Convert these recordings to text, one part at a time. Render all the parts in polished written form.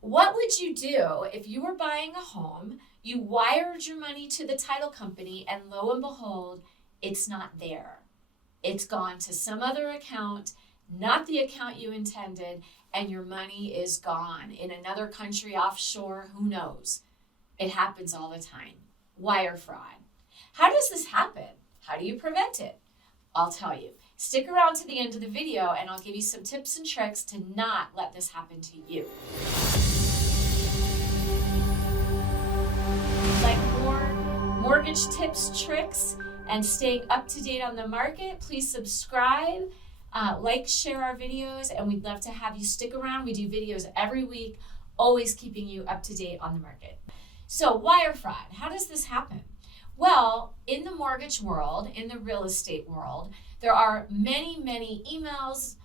What would you do if you were buying a home, you wired your money to the title company, and lo and behold, it's not there. It's gone to some other account, not the account you intended, and your money is gone in another country, offshore, who knows? It happens all the time. Wire fraud. How does this happen? How do you prevent it? I'll tell you. Stick around to the end of the video and I'll give you some tips and tricks to not let this happen to you. Like more mortgage tips, tricks, and staying up to date on the market, please subscribe, like, share our videos, and we'd love to have you stick around. We do videos every week, always keeping you up to date on the market. So wire fraud, how does this happen? Well, in the mortgage world, in the real estate world, there are many, many emails,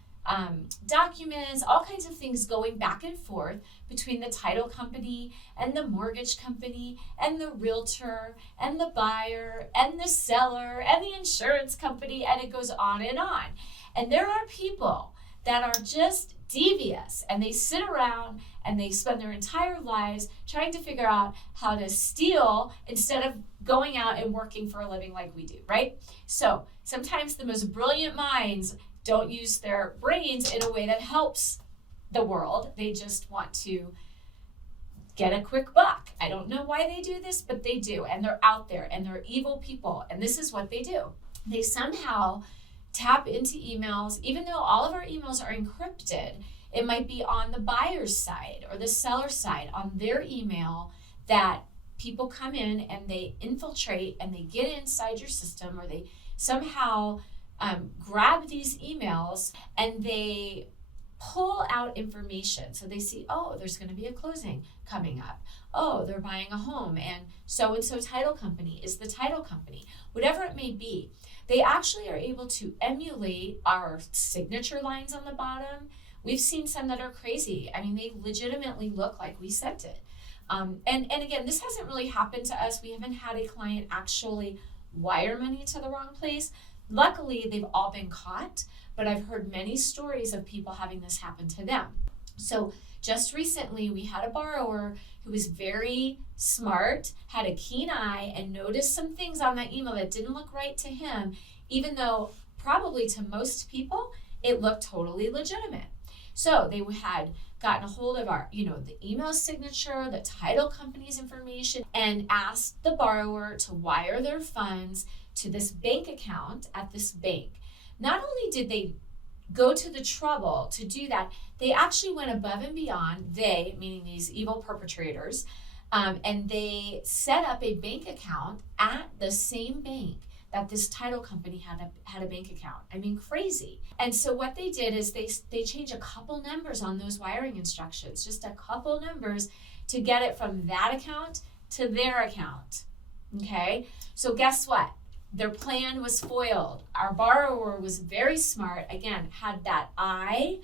documents, all kinds of things going back and forth between the title company and the mortgage company and the realtor and the buyer and the seller and the insurance company, and it goes on. And there are people that are just devious, and they sit around and they spend their entire lives trying to figure out how to steal instead of going out and working for a living like we do, right? So sometimes the most brilliant minds don't use their brains in a way that helps the world. They just want to get a quick buck. I don't know why they do this, but they do. And they're out there and they're evil people. And this is what they do. They somehow tap into emails, even though all of our emails are encrypted. It might be on the buyer's side or the seller's side on their email that people come in and they infiltrate and they get inside your system, or they somehow grab these emails and they pull out information. So they see, oh, there's going to be a closing coming up. Oh, they're buying a home, and so title company is the title company. Whatever it may be, they actually are able to emulate our signature lines on the bottom. We've seen some that are crazy. I mean, they legitimately look like we sent it. And again, this hasn't really happened to us. We haven't had a client actually wire money to the wrong place. Luckily, they've all been caught, but I've heard many stories of people having this happen to them. So just recently, we had a borrower who was very smart, had a keen eye, and noticed some things on that email that didn't look right to him, even though probably to most people, it looked totally legitimate. So they had gotten a hold of our, the email signature, the title company's information, and asked the borrower to wire their funds to this bank account at this bank. Not only did they go to the trouble to do that, they actually went above and beyond, they, meaning these evil perpetrators, and they set up a bank account at the same bank that this title company had a bank account. I mean, crazy. And so what they did is they changed a couple numbers on those wiring instructions, just a couple numbers to get it from that account to their account. Okay, so guess what? Their plan was foiled. Our borrower was very smart, again, had that eye,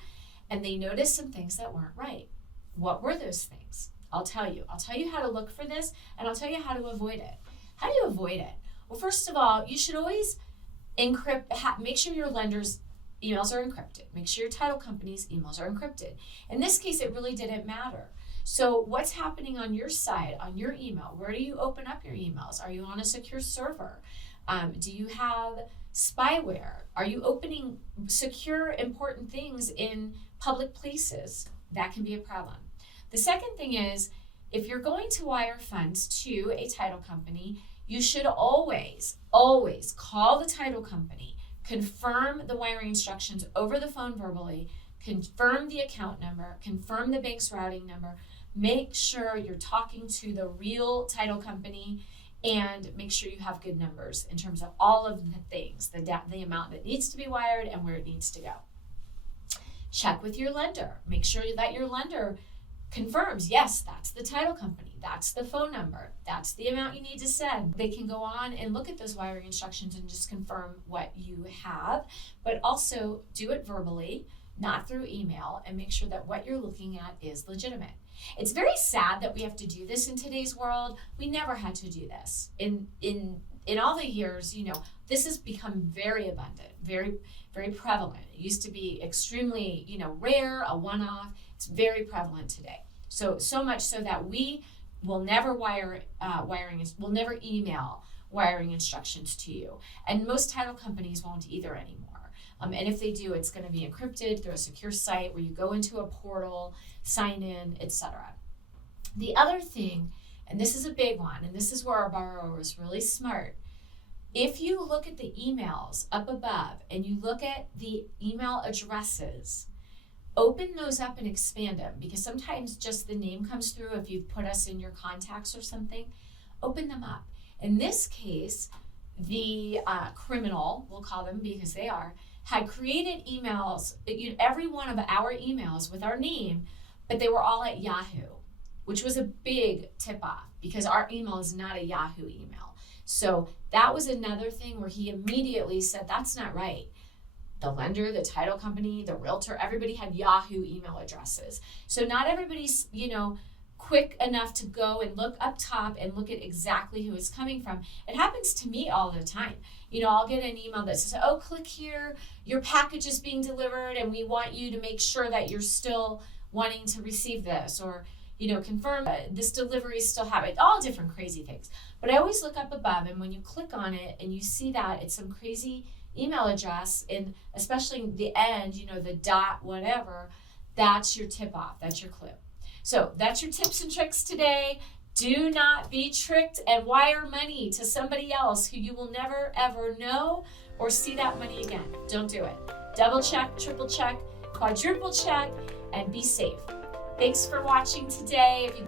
and they noticed some things that weren't right. What were those things? I'll tell you. I'll tell you how to look for this, and I'll tell you how to avoid it. How do you avoid it? Well, first of all, you should always make sure your lender's emails are encrypted. Make sure your title company's emails are encrypted. In this case, it really didn't matter. So what's happening on your side, on your email? Where do you open up your emails? Are you on a secure server? Do you have spyware? Are you opening secure, important things in public places? That can be a problem. The second thing is, if you're going to wire funds to a title company, you should always call the title company, confirm the wiring instructions over the phone verbally, confirm the account number, confirm the bank's routing number, make sure you're talking to the real title company, and make sure you have good numbers in terms of all of the things, the amount that needs to be wired and where it needs to go. Check with your lender. Make sure that your lender confirms, yes, that's the title company, that's the phone number, that's the amount you need to send. They can go on and look at those wiring instructions and just confirm what you have, but also do it verbally, not through email, and make sure that what you're looking at is legitimate. It's very sad that we have to do this in today's world. We never had to do this. In all the years, this has become very abundant, very, very prevalent. It used to be extremely, rare, a one-off. It's very prevalent today. So much so that we will never we'll never email wiring instructions to you. And most title companies won't either anymore. And if they do, it's going to be encrypted through a secure site where you go into a portal, sign in, etc. The other thing, and this is a big one, and this is where our borrower was really smart. If you look at the emails up above and you look at the email addresses, open those up and expand them, because sometimes just the name comes through if you've put us in your contacts or something. Open them up. In this case, the criminal, we'll call them because they are, had created emails, every one of our emails with our name, but they were all at Yahoo, which was a big tip-off because our email is not a Yahoo email. So that was another thing where he immediately said, that's not right. The lender, the title company, the realtor, everybody had Yahoo email addresses. So not everybody's, quick enough to go and look up top and look at exactly who it's coming from. It happens to me all the time. I'll get an email that says, oh, click here, your package is being delivered and we want you to make sure that you're still wanting to receive this, or confirm this delivery is still happening, all different crazy things. But I always look up above, and when you click on it and you see that it's some crazy email address, and especially the end, the dot whatever, that's your tip off, that's your clue. So that's your tips and tricks today. Do not be tricked and wire money to somebody else who you will never ever know or see that money again. Don't do it. Double check, triple check, quadruple check, and be safe. Thanks for watching today. If you